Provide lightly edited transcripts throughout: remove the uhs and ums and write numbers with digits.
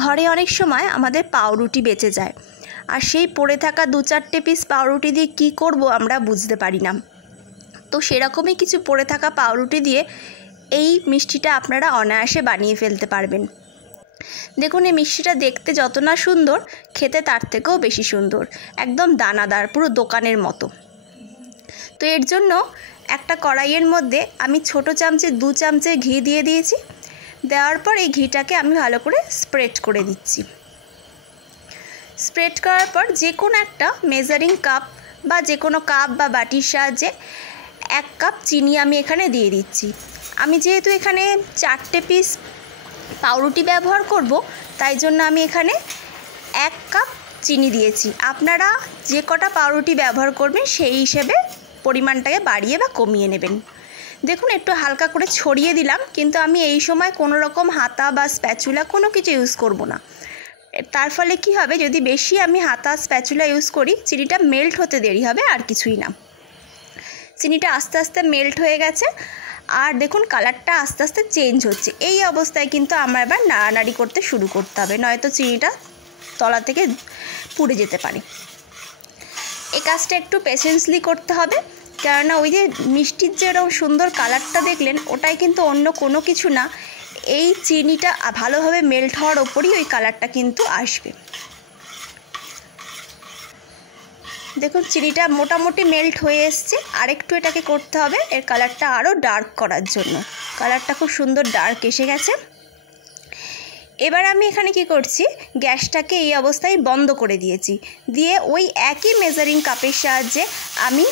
ঘরে অনেক সময় আমাদের পাউরুটি বেঁচে যায়, আর সেই পড়ে থাকা 2-4টে পিস পাউরুটি দিয়ে কী করব আমরা বুঝতে পারি না। তো সেরকমই কিছু পড়ে থাকা পাউরুটি দিয়ে এই মিষ্টিটা আপনারা অনায়াসে বানিয়ে ফেলতে পারবেন। দেখুন, এই মিষ্টিটা দেখতে যত না সুন্দর, খেতে তার থেকেও বেশি সুন্দর, একদম দানাদার, পুরো দোকানের মতো। তো এর জন্য একটা কড়াইয়ের মধ্যে আমি ছোট চামচে 2 চামচে ঘি দিয়ে দিয়েছি। দেওয়ার পর এই ঘিটাকে আমি ভালো করে স্প্রেড করে দিচ্ছি। স্প্রেড করার পর যে কোনো একটা মেজারিং কাপ বা যে কোনো কাপ বা বাটির সাহায্যে 1 কাপ চিনি আমি এখানে দিয়ে দিচ্ছি। আমি যেহেতু এখানে 4টে পিস পাউরুটি ব্যবহার করব, তাই জন্য আমি এখানে 1 কাপ চিনি দিয়েছি। আপনারা যে কটা পাউরুটি ব্যবহার করবেন সেই হিসেবে পরিমাণটাকে বাড়িয়ে বা কমিয়ে নেবেন। দেখুন, একটু হালকা করে ছড়িয়ে দিলাম, কিন্তু আমি এই সময় কোনো রকম হাতা বা স্প্যাচুলা কোনো কিছু ইউজ করব না। তার ফলে কি হবে, যদি বেশি আমি হাতা স্প্যাচুলা ইউজ করি, চিনিটা মেল্ট হতে দেরি হবে, আর কিছুই না। চিনিটা আস্তে আস্তে মেল্ট হয়ে গেছে, আর দেখুন কালারটা আস্তে আস্তে চেঞ্জ হচ্ছে। এই অবস্থায় কিন্তু আমরা এবার নাড়ানাড়ি করতে শুরু করতে হবে, নয়তো চিনিটা তলা থেকে পুড়ে যেতে পারে। এই কাজটা একটু পেশেন্সলি করতে হবে, কেননা ওই যে মিষ্টির যে এরকম সুন্দর কালারটা দেখলেন, ওটাই কিন্তু অন্য কোনো কিছু না, এই চিনিটা ভালোভাবে মেল্ট হওয়ার ওপরই ওই কালারটা কিন্তু আসবে। দেখুন, চিনিটা মোটামুটি মেল্ট হয়ে এসছে, আর একটু এটাকে করতে হবে এর কালারটা আরও ডার্ক করার জন্য। কালারটা খুব সুন্দর ডার্ক এসে গেছে। এবার আমি এখানে কি করছি, গ্যাসটাকে এই অবস্থায় বন্ধ করে দিয়েছি। দিয়ে ওই একই মেজারিং কাপের সাহায্যে আমি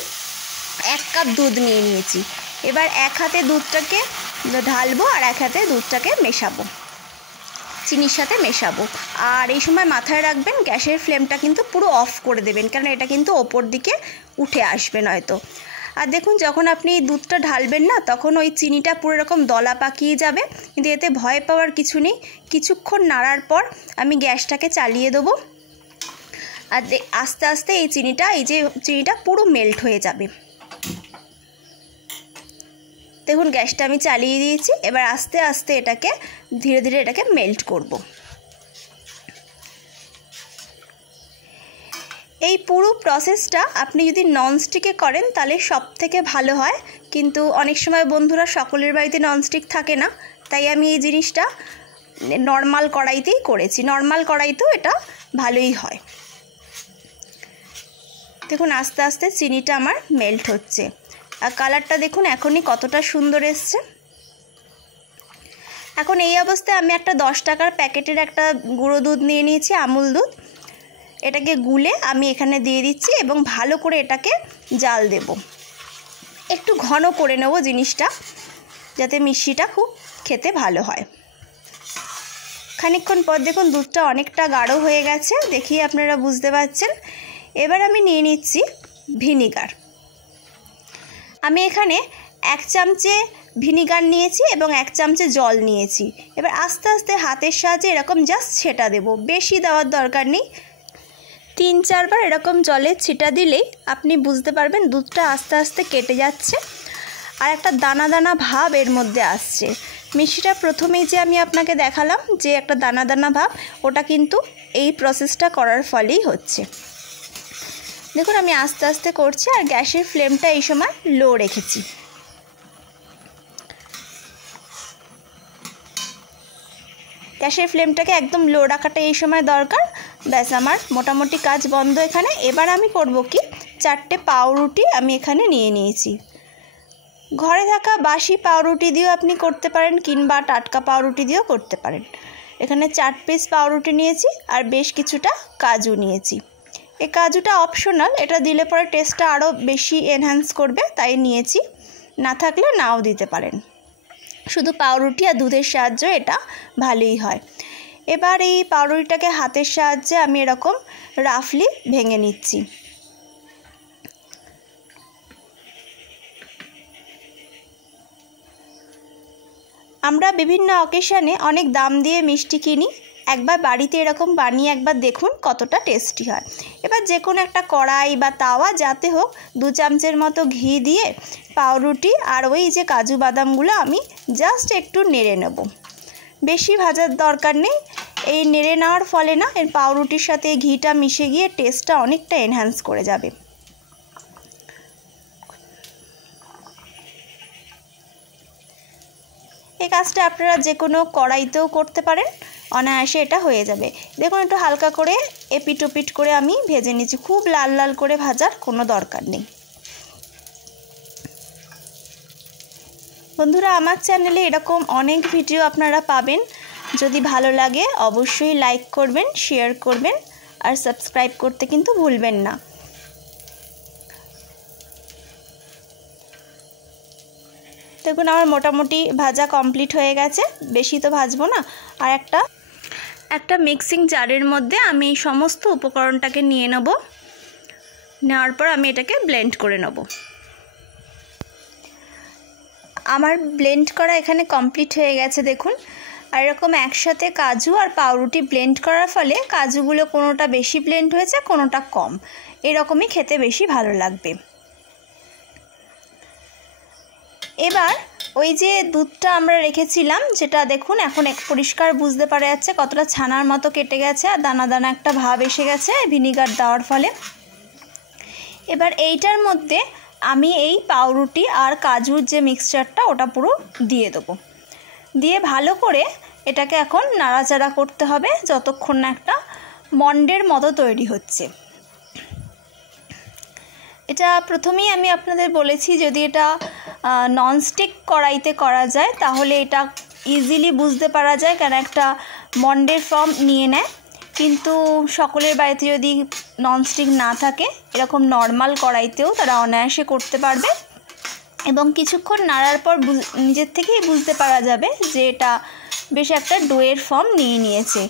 1 কাপ দুধ নিয়ে নিয়েছি। এবার এক হাতে দুধটাকে ঢালবো আর এক হাতে দুধটাকে মেশাবো, চিনির সাথে মেশাবো। আর এই সময় মাথায় রাখবেন, গ্যাসের ফ্লেমটা কিন্তু পুরো অফ করে দেবেন, কারণ এটা কিন্তু ওপর দিকে উঠে আসবে নয়তো। আর দেখুন, যখন আপনি দুধটা ঢালবেন না, তখন ওই চিনিটা পুরো এরকম দলা পাকিয়ে যাবে, কিন্তু এতে ভয় পাওয়ার কিছু নেই। কিছুক্ষণ নাড়ার পর আমি গ্যাসটাকে চালিয়ে দেবো, আর আস্তে আস্তে এই চিনিটা পুরো মেল্ট হয়ে যাবে। দেখুন, গ্যাসটা আমি চালিয়ে দিয়েছি। এবার আস্তে আস্তে ধীরে ধীরে এটাকে মেল্ট করব। এই পুরো প্রসেসটা আপনি যদি ননস্টিকে করেন তাহলে সব থেকে ভালো হয়, কিন্তু অনেক সময় বন্ধুরা সকলের বাড়িতে ননস্টিক থাকে না, তাই আমি এই জিনিসটা নর্মাল কড়াইতেই করেছি। নর্মাল কড়াইতেও এটা ভালোই হয়। দেখুন, আস্তে আস্তে চিনিটা আমার মেল্ট হচ্ছে, আর কালারটা দেখুন এখনই কতটা সুন্দর এসছে। এখন এই অবস্থায় আমি একটা 10 টাকার প্যাকেটের একটা গুঁড়ো দুধ নিয়ে নিয়েছি, আমুল দুধ। এটাকে গুলে আমি এখানে দিয়ে দিচ্ছি এবং ভালো করে এটাকে জাল দেব। একটু ঘন করে নেব জিনিসটা, যাতে মিষ্টিটা খুব খেতে ভালো হয়। খানিকক্ষণ পর দেখুন দুধটা অনেকটা গাঢ় হয়ে গেছে, দেখি আপনারা বুঝতে পারছেন। এবার আমি নিয়ে নিচ্ছি ভিনিগার। আমি এখানে 1 চামচে ভিনিগার নিয়েছি এবং 1 চামচে জল নিয়েছি। এবার আস্তে আস্তে হাতের সাহায্যে এরকম জাস্ট ছেটা দেব, বেশি দেওয়ার দরকার নেই। 3-4 বার এরকম জলের ছিটা দিলেই আপনি বুঝতে পারবেন দুধটা আস্তে আস্তে কেটে যাচ্ছে, আর একটা দানা দানা ভাব এর মধ্যে আসছে। মিষ্টিটা প্রথমেই যে আমি আপনাকে দেখালাম যে একটা দানা দানা ভাব, ওটা কিন্তু এই প্রসেসটা করার ফলেই হচ্ছে। দেখুন, আমি আস্তে আস্তে করছি, আর গ্যাসের ফ্লেমটা এই সময় লো রেখেছি। গ্যাসের ফ্লেমটাকে একদম লো রাখাটা এই সময় দরকার। ব্যাস, আমার মোটামুটি কাজ বন্ধ এখানে। এবার আমি করব কি, 4টে পাউরুটি আমি এখানে নিয়ে নিয়েছি। ঘরে থাকা বাসি পাউরুটি দিয়েও আপনি করতে পারেন, কিংবা টাটকা পাউরুটি দিয়েও করতে পারেন। এখানে 4 পিস পাউরুটি নিয়েছি, আর বেশ কিছুটা কাজু নিয়েছি। এই কাজুটা অপশনাল, এটা দিলে পরে টেস্টটা আরও বেশি এনহ্যান্স করবে, তাই নিয়েছি। না থাকলে নাও দিতে পারেন। শুধু পাউরুটি আর দুধের সাহায্যে এটা ভালোই হয়। এবার এই পাউরুটিটাকে হাতের সাহায্যে আমি এরকম রাফলি ভেঙে নিচ্ছি। আমরা বিভিন্ন অকেশানে অনেক দাম দিয়ে মিষ্টি কিনি, একবার বাড়িতে এরকম বানিয়ে একবার দেখুন কতটা টেস্টি হয়। এবার যে কোনো একটা কড়াই বা তাওয়া যাতে হোক, 2 চামচের মতো ঘি দিয়ে পাউরুটি আর ওই যে কাজু বাদামগুলো আমি জাস্ট একটু নেড়ে নেব। বেশি ভাজার দরকার নেই, এই নেড়ে নেওয়ার ফলে না এর পাউরুটির সাথে ঘিটা মিশে গিয়ে টেস্টটা অনেকটা এনহ্যান্স করে যাবে। এই কাজটা আপনারা যে কোনো কড়াইতেও করতে পারেন, অনায়াসে এটা হয়ে যাবে। দেখুন একটু হালকা করে এপিট ওপিট করে আমি ভেজে নিচ্ছি, খুব লাল লাল করে ভাজার কোনো দরকার নেই। বন্ধুরা, আমার চ্যানেলে এরকম অনেক ভিডিও আপনারা পাবেন। যদি ভালো লাগে অবশ্যই লাইক করবেন, শেয়ার করবেন আর সাবস্ক্রাইব করতে কিন্তু ভুলবেন না। দেখুন আমার মোটামুটি ভাজা কমপ্লিট হয়ে গেছে, বেশি তো ভাজবো না। আর একটা মিক্সিং জারের মধ্যে আমি এই সমস্ত উপকরণটাকে নিয়ে নেব। নেওয়ার পর আমি এটাকে ব্লেন্ড করে নেব। আমার ব্লেন্ড করা এখানে কমপ্লিট হয়ে গেছে দেখুন। আর এরকম একসাথে কাজু আর পাউরুটি ব্লেন্ড করার ফলে কাজুগুলো কোনোটা বেশি ব্লেন্ড হয়েছে, কোনোটা কম। এরকমই খেতে বেশি ভালো লাগবে। এবার ওই যে দুধটা আমরা রেখেছিলাম, যেটা দেখুন এখন পরিষ্কার বুঝতে পারা যাচ্ছে কতটা ছানার মতো কেটে গেছে আর দানা দানা একটা ভাব এসে গেছে ভিনিগার দেওয়ার ফলে। এবার এইটার মধ্যে আমি এই পাউরুটি আর কাজুর যে মিক্সচারটা ওটা পুরো দিয়ে দেবো। দিয়ে ভালো করে এটাকে এখন নাড়াচাড়া করতে হবে যতক্ষণ না একটা মন্ডের মতো তৈরি হচ্ছে। এটা প্রথমেই আমি আপনাদের বলেছি, যদি এটা ননস্টিক কড়াইতে করা যায় তাহলে এটা ইজিলি বুঝতে পারা যায়, কারণ একটা মন্ডের ফর্ম নিয়ে নেয়। কিন্তু সকলের বাড়িতে যদি ননস্টিক না থাকে, এরকম নর্মাল কড়াইতেও তারা অনায়াসে করতে পারবে এবং কিছুক্ষণ নাড়ার পর নিজের থেকেই বুঝতে পারা যাবে যে এটা বেশ একটা ডোয়ের ফর্ম নিয়ে নিয়েছে।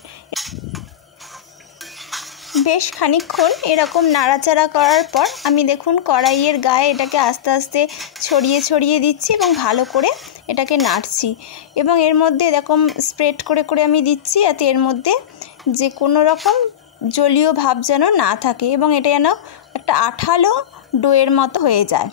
বেশ খানিকক্ষণ এরকম নাড়াচাড়া করার পর আমি দেখুন কড়াইয়ের গায়ে এটাকে আস্তে আস্তে ছড়িয়ে ছড়িয়ে দিচ্ছি এবং ভালো করে এটাকে নাড়ছি এবং এর মধ্যে এরকম স্প্রেড করে করে আমি দিচ্ছি, যাতে এর মধ্যে যে কোনো রকম জলীয় ভাব যেন না থাকে এবং এটা যেন একটা আঠালো ডোয়ের মতো হয়ে যায়।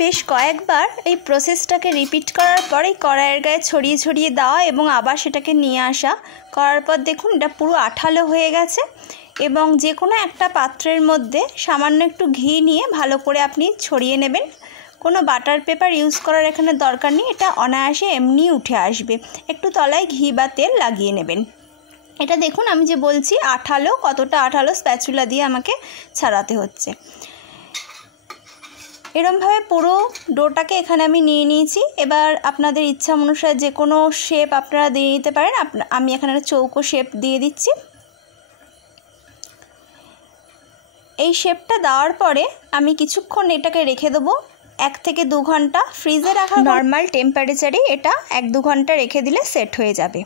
বেশ কয়েকবার এই প্রসেসটাকে রিপিট করার পর এই কড়াইয়ের গায়ে ছড়িয়ে ছড়িয়ে দেওয়া এবং আবার সেটাকে নিয়ে আসা করার পর দেখুন এটা পুরো আঠালো হয়ে গেছে। এবং যে কোনো একটা পাত্রের মধ্যে সামান্য একটু ঘি নিয়ে ভালো করে আপনি ছড়িয়ে নেবেন। কোনো বাটার পেপার ইউজ করার এখানে দরকার নেই, এটা অনায়াসে এমনি উঠে আসবে। একটু তলায় ঘি বা তেল লাগিয়ে নেবেন। এটা দেখুন আমি যে বলছি আঠালো, কতটা আঠালো স্প্যাচুলা দিয়ে আমাকে ছাড়াতে হচ্ছে। এরমভাবে পুরো ডোটাকে এখানে আমি নিয়ে নিয়েছি। এবার আপনাদের ইচ্ছা অনুসারে যে কোনো শেপ আপনারা দিয়ে নিতে পারেন। আমি এখানে একটা চৌকো শেপ দিয়ে দিচ্ছি। এই শেপটা দেওয়ার পরে আমি কিছুক্ষণ এটাকে রেখে দেবো, 1 থেকে 2 ঘন্টা ফ্রিজে রাখা। নর্মাল টেম্পারেচারে এটা 1-2 ঘন্টা রেখে দিলে সেট হয়ে যাবে।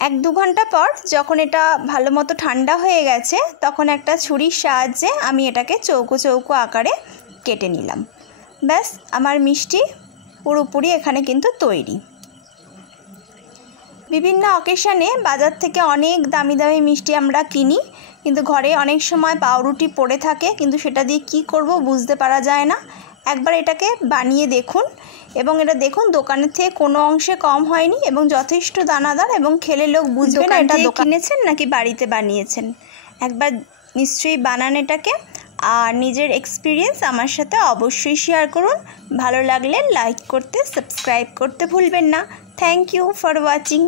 1-2 ঘন্টা পর যখন এটা ভালো মতো ঠান্ডা হয়ে গেছে, তখন একটা ছুরির সাহায্যে আমি এটাকে চৌকো চৌকো আকারে কেটে নিলাম। ব্যাস আমার মিষ্টি পুরোপুরি এখানে কিন্তু তৈরি। বিভিন্ন অকেশানে বাজার থেকে অনেক দামি দামি মিষ্টি আমরা কিনি, কিন্তু ঘরে অনেক সময় পাউরুটি পড়ে থাকে, কিন্তু সেটা দিয়ে কি করব বুঝতে পারা যায় না। একবার এটাকে বানিয়ে দেখুন এবং এটা দেখুন দোকানের থেকে কোনো অংশে কম হয়নি এবং যথেষ্ট দানাদার, এবং খেলে লোক বুঝবে না এটা কিনেছেন নাকি বাড়িতে বানিয়েছেন। একবার নিশ্চয়ই বানান এটাকে, আর নিজের এক্সপিরিয়েন্স আমার সাথে অবশ্যই শেয়ার করুন। ভালো লাগলে লাইক করতে, সাবস্ক্রাইব করতে ভুলবেন না। Thank you for watching.